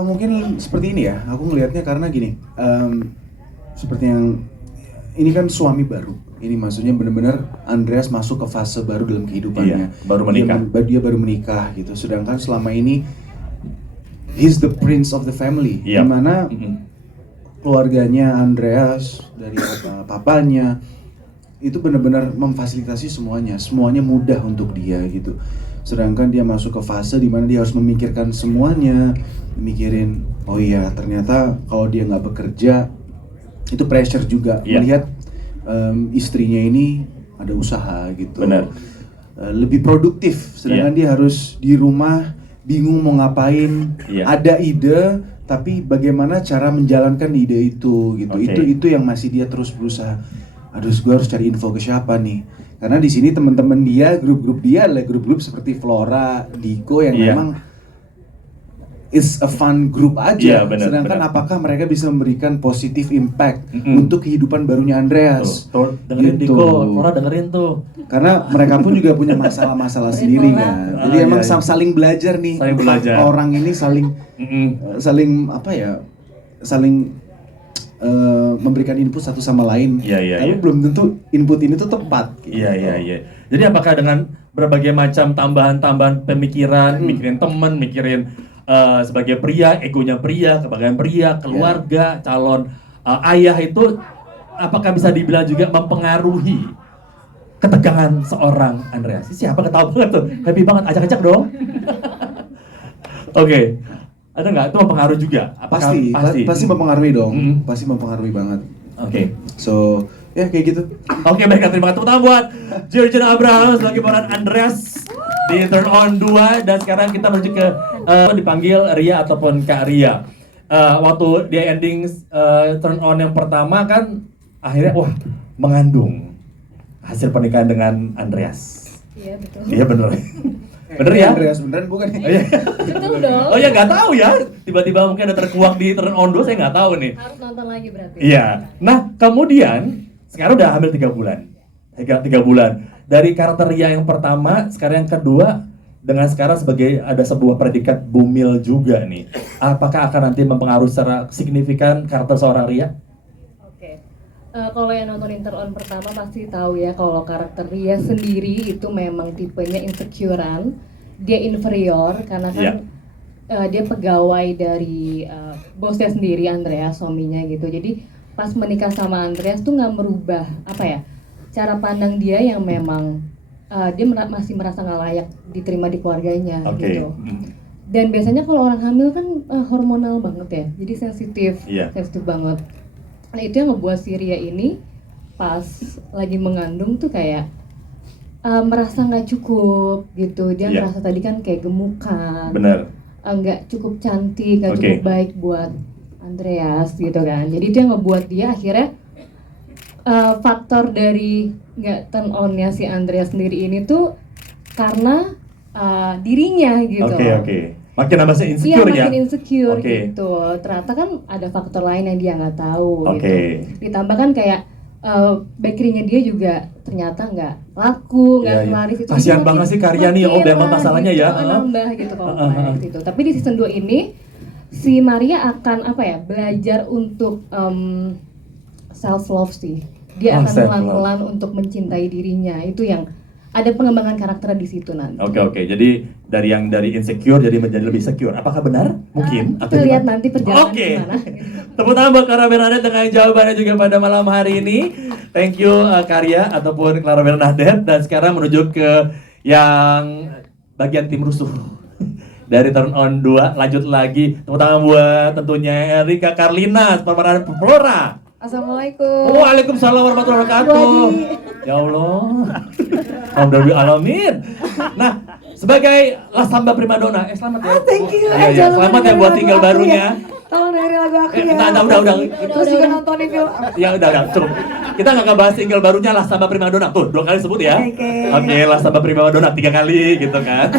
Mungkin seperti ini ya, aku ngelihatnya karena gini, seperti yang ini kan suami baru. Ini maksudnya benar-benar Andreas masuk ke fase baru dalam kehidupannya. Iya, baru menikah. Dia baru menikah gitu. Sedangkan selama ini he's the prince of the family. Iya. Dimana keluarganya Andreas dari papanya itu benar-benar memfasilitasi semuanya mudah untuk dia gitu. Sedangkan dia masuk ke fase dimana dia harus memikirkan semuanya, mikirin oh iya ternyata kalau dia nggak bekerja itu pressure juga. Melihat istrinya ini ada usaha gitu. Benar. Lebih produktif, sedangkan dia harus di rumah bingung mau ngapain. Ada ide tapi bagaimana cara menjalankan ide itu gitu. Itu yang masih dia terus berusaha. Aduh, gue harus cari info ke siapa nih? Karena di sini teman-teman dia, grup-grup dia adalah grup-grup seperti Flora, Diko yang memang is a fun group aja. Sedangkan apakah mereka bisa memberikan positif impact untuk kehidupan barunya Andreas? Dengerin gitu. Diko, Flora dengerin tuh. Karena mereka pun juga punya masalah-masalah sendiri kan. Jadi emang saling belajar nih. Orang ini saling apa ya? Saling memberikan input satu sama lain. Tapi belum tentu input ini tuh tepat. Gitu. Iya. Jadi apakah dengan berbagai macam tambahan-tambahan pemikiran, mikirin temen, mikirin sebagai pria, egonya pria, kebahagiaan pria, keluarga, calon ayah itu apakah bisa dibilang juga mempengaruhi ketegangan seorang Andreas? Siapa ketawa banget tuh, happy banget, ajak-ajak dong. Oke. Ada nggak itu mempengaruhi juga? Pasti mempengaruhi dong, pasti mempengaruhi banget. Oke. So ya kayak gitu. Oke, baik, terima kasih tepuk tangan buat Jurgen Abraham sebagai peran Andreas di Turn On 2. Dan sekarang kita menuju ke dipanggil Ria ataupun Kak Ria. Waktu dia ending Turn On yang pertama kan akhirnya mengandung hasil pernikahan dengan Andreas. Iya betul. Iya bener. Bener ya? Andreas beneran bukan ya? Betul dong. Oh ya nggak tahu ya. Tiba-tiba mungkin ada terkuak di Turn On 2, saya nggak tahu nih. Harus nonton lagi berarti. Iya. Nah kemudian sekarang udah hamil 3 bulan. 3 bulan. Dari karakter Ria yang pertama, sekarang yang kedua, dengan sekarang sebagai ada sebuah predikat bumil juga nih. Apakah akan nanti mempengaruhi secara signifikan karakter seorang Ria? Oke. Kalau yang nonton Turn On pertama pasti tahu ya kalau karakter Ria sendiri itu memang tipenya insecurean. Dia inferior karena kan dia pegawai dari bosnya sendiri, Andreas, suaminya gitu. Jadi pas menikah sama Andreas tuh nggak merubah cara pandang dia yang memang dia masih merasa nggak layak diterima di keluarganya gitu. Dan biasanya kalau orang hamil kan hormonal banget ya, jadi sensitif banget. Nah itu yang ngebuat si Ria ini pas lagi mengandung tuh kayak merasa nggak cukup gitu. Dia merasa tadi kan kayak gemukan, nggak cukup cantik, nggak cukup baik buat Andreas gitu kan. Jadi itu yang ngebuat dia akhirnya faktor dari nggak turn on-nya si Andreas sendiri ini tuh karena dirinya gitu. Oke. Makin nambah insecure ya? Iya, makin insecure gitu. Ternyata kan ada faktor lain yang dia nggak tahu gitu. Ditambah kan kayak bakery-nya dia juga ternyata nggak laku, nggak laris itu. Kasihan banget sih karya nih, memang masalahnya gitu, nambah gitu kompleks gitu. Tapi di season 2 ini si Maria akan belajar untuk self love sih. Dia akan pelan-pelan untuk mencintai dirinya. Itu yang ada pengembangan karakter di situ nanti. Oke. Jadi dari insecure jadi menjadi lebih secure. Apakah benar? Mungkin. Kita lihat nanti perjalanan gimana. Tepuk tangan buat Clara Bernadette dengan jawabannya juga pada malam hari ini. Thank you Karya ataupun Clara Bernadette. Dan sekarang menuju ke yang bagian tim rusuh. Dari Turn On 2, lanjut lagi. Tepuk tangan buat tentunya Erika Karlina, pemeran Flora. Assalamualaikum. Waalaikumsalam warahmatullahi wabarakatuh. Ya Allah. Alhamdulillah. Nah, sebagai Lasamba Primadona, selamat ya. Thank you. Selamat ya buat single barunya. Tolong dengerin lagu aku ya. Udah. Terus juga nontonin film. Ya udah, cukup. Kita nggak ngebahas single barunya Lasamba Primadona. Tuh, 2 kali sebut ya. Oke, Lasamba Primadona 3 kali gitu kan.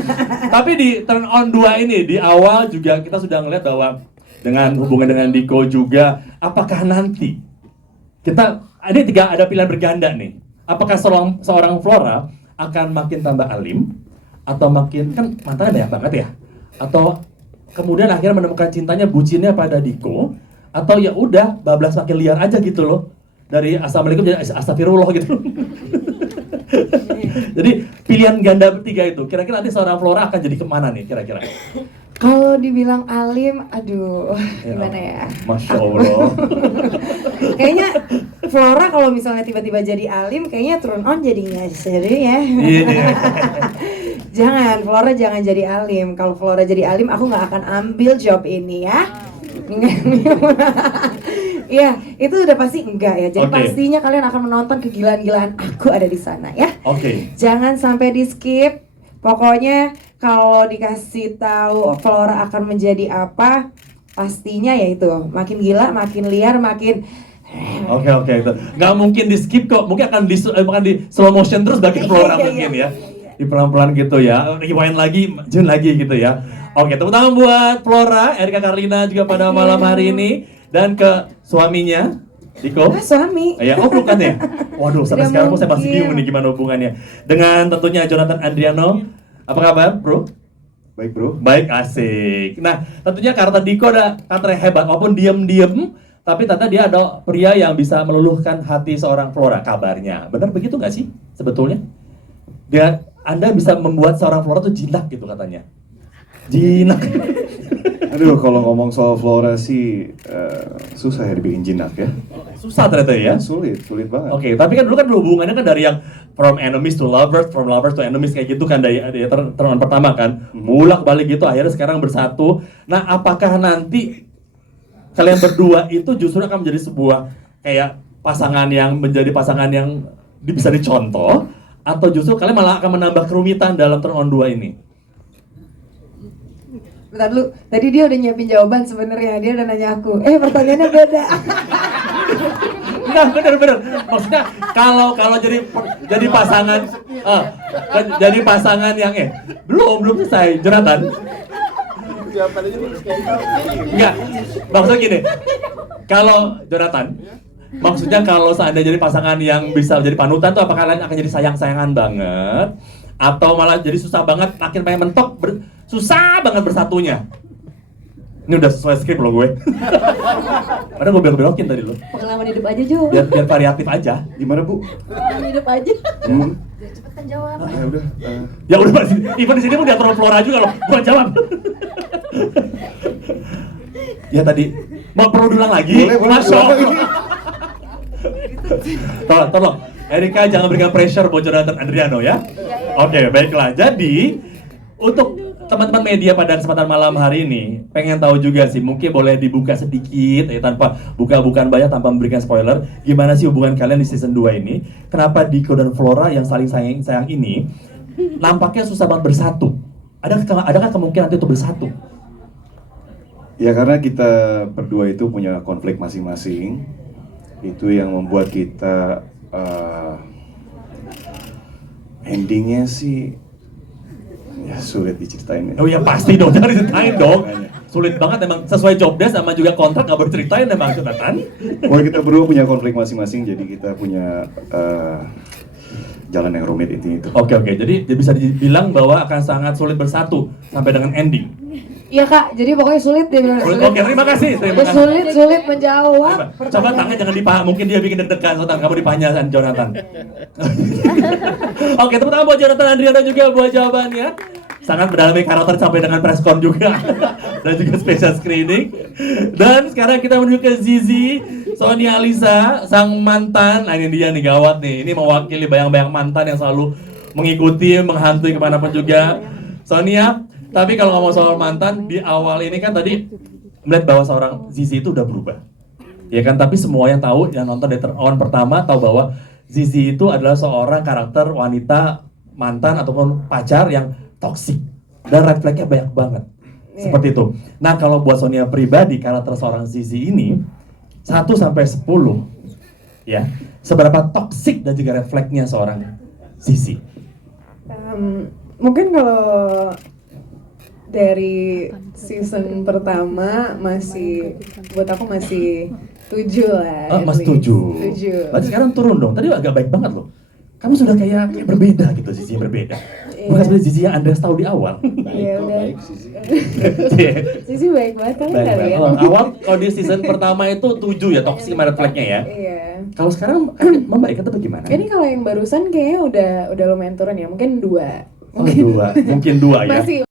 Tapi di Turn On 2 ini, di awal juga kita sudah ngeliat bahwa dengan hubungan dengan Diko juga, apakah nanti kita ada pilihan berganda nih. Apakah seorang Flora akan makin tambah alim atau makin kan mantannya banyak banget ya? Atau kemudian akhirnya menemukan cintanya, bucinnya pada Diko, atau ya udah bablas makin liar aja gitu loh, dari assalamualaikum jadi astagfirullah gitu. Jadi pilihan ganda bertiga itu, kira-kira nanti seorang Flora akan jadi kemana nih kira-kira? Kalau dibilang alim, aduh, gimana ya? Masya Allah. Kayaknya Flora kalau misalnya tiba-tiba jadi alim, kayaknya turn on jadi nggak seru ya. Iya. Jangan, Flora jangan jadi alim. Kalau Flora jadi alim, aku nggak akan ambil job ini ya. Iya, itu udah pasti enggak ya. Jadi pastinya kalian akan menonton kegilaan-gilaan aku ada di sana ya. Jangan sampai di skip. Pokoknya kalau dikasih tahu Flora akan menjadi apa, pastinya ya itu makin gila, makin liar, makin Oke itu nggak mungkin di skip kok, mungkin akan di slow motion terus bagi Flora mungkin ya, di pelan-pelan gitu ya, rewind lagi, Jun lagi gitu ya. Oke, tepuk tangan buat Flora, Erika Karlina juga pada malam hari ini, dan ke suaminya Diko. Suami. Ya, bukan ya. Waduh, sampai sekarang saya masih bingung nih gimana hubungannya dengan tentunya Jonathan Andriano. Apa kabar, bro? Baik, bro. Baik, asik. Nah, tentunya karakter Diko ada karakter yang hebat, walaupun diem-diem, tapi ternyata dia ada pria yang bisa meluluhkan hati seorang Flora, kabarnya. Benar begitu nggak sih sebetulnya? Anda bisa membuat seorang Flora tuh jinak gitu katanya. Jinak. Aduh, kalau ngomong soal Flora sih susah ya dibikin jinak ya. Susah ternyata ya? Sulit banget. Oke, tapi kan dulu kan hubungannya kan dari yang from enemies to lovers, from lovers to enemies kayak gitu kan dari turn pertama kan. Bolak-balik gitu, akhirnya sekarang bersatu. Nah, apakah nanti kalian berdua itu justru akan menjadi sebuah kayak pasangan yang bisa dicontoh, atau justru kalian malah akan menambah kerumitan dalam turn on 2 ini? Bentar dulu, tadi dia udah nyiapin jawaban sebenarnya, dia udah nanya aku. Pertanyaannya beda. Enggak, bener. Maksudnya kalau jadi pasangan, jadi pasangan yang belum selesai, Jonathan. Enggak, maksudnya gini, kalau Jonathan, maksudnya kalau seandainya jadi pasangan yang bisa jadi panutan tuh, apakah kalian akan jadi sayang-sayangan banget, atau malah jadi susah banget, makin pengen mentok, susah banget bersatunya? Ini udah sesuai skrip loh gue. Padahal gue belok-belokin tadi loh. Pengalaman hidup aja, Jo. Biar variatif aja. Gimana, Bu? Pengalaman hidup aja. Cepetan jawab. Ya udah. Ya udah, even di sini pun diatur Flora juga loh. Bukan jawab. Ya tadi mau perlu diulang lagi? Boleh. Masya Allah. Tolong. Erika jangan berikan pressure buat Jonathan Andriano ya. Oke, baiklah. Jadi untuk teman-teman media pada kesempatan malam hari ini pengen tahu juga sih, mungkin boleh dibuka sedikit tanpa bukan banyak, tanpa memberikan spoiler, gimana sih hubungan kalian di season 2 ini? Kenapa Diko dan Flora yang saling sayang ini nampaknya susah banget bersatu? Adakah kemungkinan nanti untuk bersatu? Ya karena kita berdua itu punya konflik masing-masing. Itu yang membuat kita endingnya sih ya sulit diceritain ya. Oh ya pasti dong, jangan diceritain dong. Sulit banget emang, sesuai job desk sama juga kontrak gak boleh ceritain emang, Jonathan. Pokoknya kita berdua punya konflik masing-masing, jadi kita punya jalan yang rumit itu. Oke, jadi bisa dibilang bahwa akan sangat sulit bersatu sampai dengan ending. Iya Kak, jadi pokoknya sulit dia bilang. Oke, terima kasih. Sulit menjawab. Coba tangan jangan dipaham, mungkin dia bikin deg-degan, so kamu dipanyakan Jonathan. Oke, tepuk tangan buat Jonathan Andriano juga buat jawabannya. Sangat mendalami karakter sampai dengan presscon juga. Dan juga special screening. Dan sekarang kita menuju ke Zizi, Sonia Alisa, sang mantan. Nah ini dia nih, gawat nih. Ini mewakili bayang-bayang mantan yang selalu mengikuti, menghantui kemanapun juga. Sonia, tapi kalau ngomong soal mantan, di awal ini kan tadi melihat bahwa seorang Zizi itu udah berubah. Ya kan, tapi semua yang tahu, yang nonton dari Turn On pertama tahu bahwa Zizi itu adalah seorang karakter wanita mantan ataupun pacar yang toksik. Dan red flag-nya banyak banget. Seperti itu. Nah, kalau buat Sonia pribadi, karakter seorang Zizi ini 1 sampai 10 ya, seberapa toksik dan juga red flag-nya seorang Zizi? Mungkin kalau dari season pertama buat aku masih 7 lah. Mas 7. Berarti sekarang turun dong. Tadi agak baik banget loh. Kamu sudah kayak berbeda gitu, Zizi berbeda. Bukan seperti Zizi yang Andreas tahu di awal. Baik Sisi. Sisi baik banget kan Baik, kalian. Kalau di season pertama itu 7 ya toxic sama red flag-nya ya. Iya. Kalau sekarang membaik atau bagaimana? Ini kalau yang barusan kayaknya udah lumayan turun ya, mungkin 2. Mungkin 2 ya. Masih